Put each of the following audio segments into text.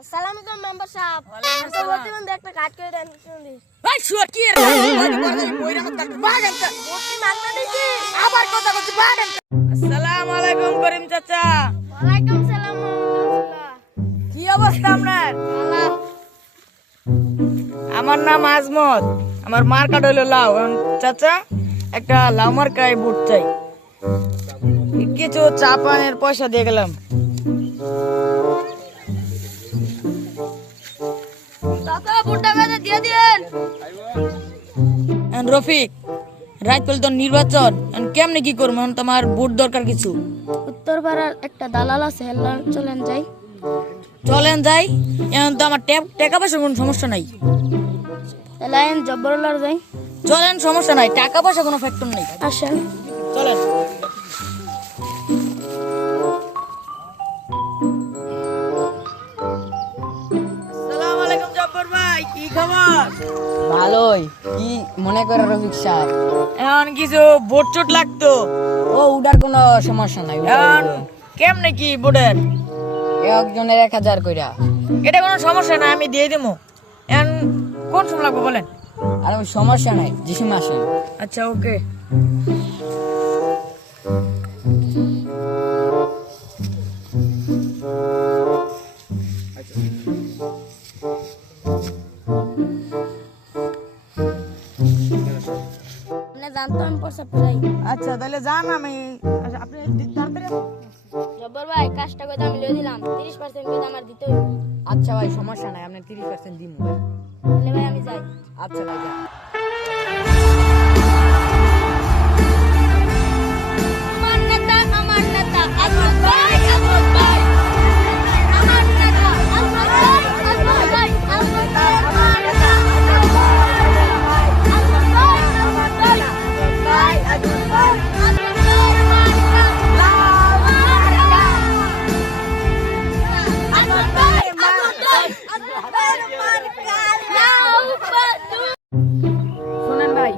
আসসালামু আলাইকুম মেম্বার সাহেব। তো প্রতিবন্ধী একটা কাট করে দেন শুনি। ভাই শুয়ার কি এর বডি বডি বইরা মত কাট বাগান তা ভর্তি মাগনা দিছি। আবার কথা বলছি বাগান। আসসালামু আলাইকুম করিম চাচা। ওয়ালাইকুম সালাম রাহমাতুল্লাহ। কি অবস্থা আপনার? আল্লাহ আমার নাম আজমত, আমার মার্কা হইলো লাউ। চাচা একটা লাউ মার্কায় বুট চাই, কিছু চা পানের পয়সা দিয়ে গেলাম। টাকা বুটটা কাছে দিয়ে দিন। রফিক রাইত পেল তো নির্বাচন, কেমনে কি করবো? তোমার বুট দরকার কিছু। উত্তরপাড়ার একটা দালাল আছে, হেল্লার চলেন যাই। চলেন যাই, এখন তো আমার টাকা পয়সার কোনো সমস্যা নাই। লাইন জব্বরলার যাই। চলেন, সমস্যা নাই, টাকা পয়সা কোনো ফ্যাক্টর নেই। আসেন। চলেন। আসসালামু আলাইকুম জব্বর ভাই, কি খবর? ভালোই। কি মনে করে রফিক সাহেব? এখন কিছু বোট চোট লাগতো। ও উডার কোনো সমস্যা নাই। এখন কেমনে কি বোর্ডের? একজনের 1000 কইরা। এটা কোনো সমস্যা না, আমি দিয়ে দেবো। এখন কোন সময় লাগবে বলেন? আর ওই সমস্যা নাই, যিশু মাসে। আচ্ছা ওকে। আপনি জানতো আমি পয়সা পেলাই। আচ্ছা তাহলে যান, আমি আচ্ছা, আপনি তাড়াতাড়ি জব্বর ভাই কাজটা কইতে আমি লই দিলাম, 30% কইতে আমার দিতে হইব। আচ্ছা ভাই, সমস্যা নাই, আপনি 30% দিমু ভাই। তাহলে ভাই আমি যাই। আচ্ছা ভাই যান। আমার নেতা আজমত ভাই, আজমত ভাই। আমার নেতা আজমত ভাই, আজমত ভাই, আজমত ভাই। আমার নেতা আজমত ভাই, আজমত ভাই, আজমত ভাই, আজমত ভাই, আজমত ভাই, আজমত ভাই। আমার নেতা আজমত ভাই, আজমত ভাই, আজমত ভাই। লাউ বাদু। শুনেন ভাই,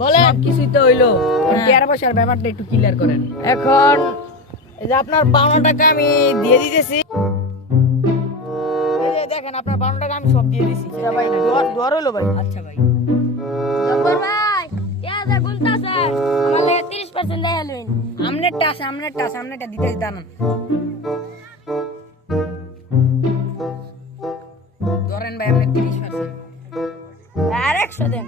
বলেন। সব কিছুই তো হইলো, হ্যাঁ। 13 পয়সার ব্যাপারটা একটু ক্লিয়ার করেন। এখন এই যে আপনার 52 টাকা আমি দিয়ে দিতেছি। এই যে দেখেন আপনার 52 টাকা আমি সব দিয়ে দিছি। আচ্ছা ভাই, দোয়ার হইলো ভাই। আচ্ছা ভাই। জব্বর ভাই, পেঁয়াজের গুনতা স্যার, আমার লাগে 30% দেয়া লইন। আমনেরটা আছে, আমনেরটা দিতেছি, দাঁড়ান। ধরেন ভাই, আপনি 30%। আর 100 দেন।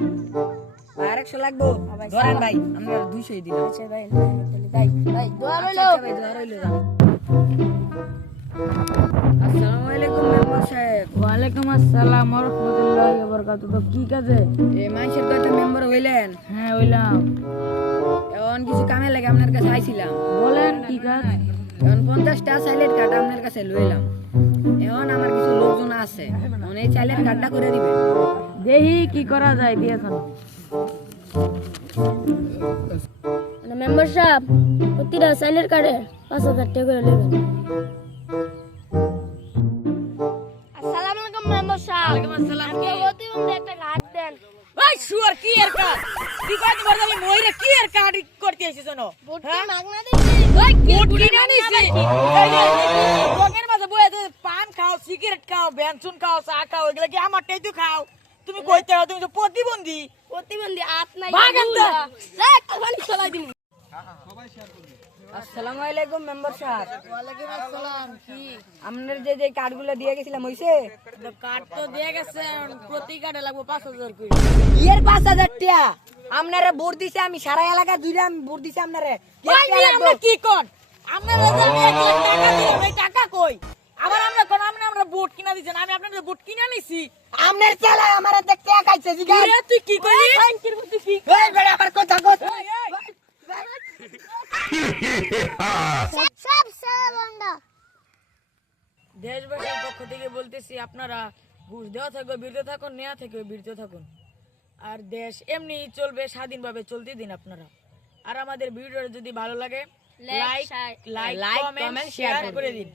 আর 100 লাগবো? ভাই, ধরেন সালাম। ভাই, আমরা 200 দিলাম। আচ্ছা ভাই, তাই ভাই দোয়া আচ্ছা, রইলো। আচ্ছা ভাই, দোয়া রইলো, যান। আসসালামু আলাইকুম মেম্বার সাহেব। ওয়ালাইকুম আসসালাম ওয়া রাহমাতুল্লাহি ওয়া বারাকাতুহু। তো কি কাজে? এই মানুষের তো একটা মেম্বার হইলেন, হ্যাঁ হইলাম। এখন কিছু কামে লাগে আপনার কাছে আইছিলাম। বলেন কি কাজ? এখন 50টা সাইলেন্ট কার্ড আপনার কাছে লইলাম। এখন আমার কিছু লোকজন আছে, মানে এই সাইলেন্ট কার্ডটা করে দিবেন। দেখি কি করা যায়, দিয়েছেন। মেম্বার সাহেব, প্রতিটা সাইলের কার্ডে 5000 টাকা করে নেবেন। আসসালামু আলাইকুম মেম্বার সাহেব। ওয়ালাইকুম আসসালাম। আপনি প্রতিবন্ধী একটা কার্ড দেন। ভাই শুয়ার কি এর কাজ? কি কইতে পারছ আমি মইরা কি এর কাজ করতে আইছি জানো? ভর্তি মাগনা দিছি। ওই কোট কিনে নিছি। এই যে দোকানের মাঝে বইয়া যে পান খাও, সিগারেট খাও, বেনসুন খাও, চা খাও, এগুলা কি আমারটাই তো খাও? তুমি কইতে দাও, তুমি তো প্রতিবন্ধী। প্রতিবন্ধী আত নাই। ভাগেন তো। দেখ খালি চলাই দিন। আসসালামু আলাইকুম মেম্বার সাহেব। ওয়ালাইকুম আসসালাম। কি আপনার যে কার্ডগুলো দিয়ে গেছিলাম হইছে? তো কার্ড তো দিয়ে গেছে, প্রতি কার্ডে লাগবে 5000 করে। ইয়ের 5000 টাকা আপনারে ভোট দিছে, আমি সারা এলাকা জুড়ে আমি ভোট দিছি আপনারে। ভাই নিয়ে আমরা কি কোন? আপনারা যে আমি 1 লাখ টাকা দিলাম, এই টাকা কই? আবার আমরা কোন আমরা বুট কিনা দিছেন, আমি আপনাদের বুট কিনা নিছি। আপনার চালা আমারে দেখতে খাইছে জিগা। কিরে তুই কি কইলি? তুই কি এই বেড়া আবার কথা কস। সব সাবন্ডা। দেশবাসীর পক্ষ থেকে বলতেছি, আপনারা ঘুষ দেওয়া থাকবে বিরত থাকুন, নেওয়া থেকে বিরত থাকুন। আর দেশ এমনি চলবে, স্বাধীনভাবে চলতে দিন আপনারা। আর আমাদের ভিডিওটা যদি ভালো লাগে like like, comment comment, share share করে দিন।